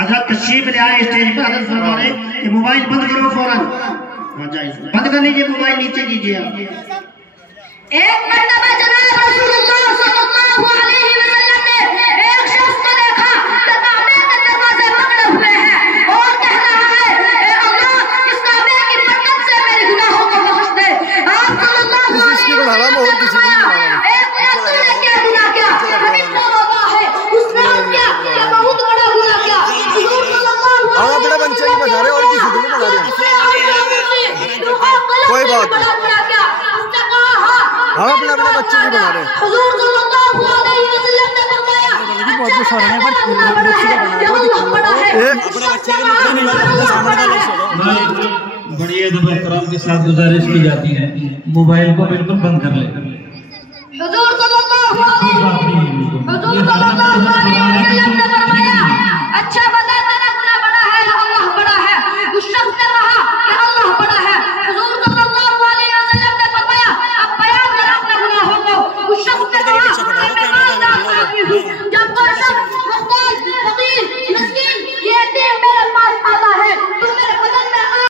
हजरत तशरीफ ले आए स्टेज पर। हजरत फरमा रहे कि मोबाइल बंद करो फौरन। बंद कर लीजिए मोबाइल, नीचे कीजिए आप। एक मर्तबा जनाब रसूलुल्लाह सल्लल्लाहु अलैहि वसल्लम ने एक शख्स को देखा कि काबे के दरवाजे पकड़े हुए हैं और कह रहा है, ए अल्लाह, इस काबे की बरकत से मेरे गुनाहों को बख्श दे। आप सल्लल्लाहु अलैहि वसल्लम ने एक व्यक्ति ने क्या गुनाह किया? हमें तो होता है उसने क्या बहुत बड़ा गुनाह किया। हुजूर सल्लल्लाहु अलैहि वसल्लम अपना बच्चे की बता रहे और किसी को नहीं बता रहे। कोई बात नहीं, हम अपने अपने बच्चे की बना रहे हैं। हुजूर सल्लल्लाहु अलैहि वसल्लम ने फरमाया, बहुत कुछ हो रहा है पर बड़ी अदब एहतराम के साथ गुजारिश की जाती है मोबाइल को बिल्कुल बंद कर ले। हुजूर सल्लल्लाहु अलैहि वसल्लम ने फरमाया, अच्छा बता तेरा गुनाह बड़ा है या अल्लाह बड़ा है? उस शख्स ने कहा कि अल्लाह बड़ा है। हुजूर सल्लल्लाहु अलैहि वसल्लम ने फरमाया, अब बयान कर अपने गुनाहों को। उस शख्स ने कहा, मैं ईमानदार आदमी हूं। जब कोई शख्स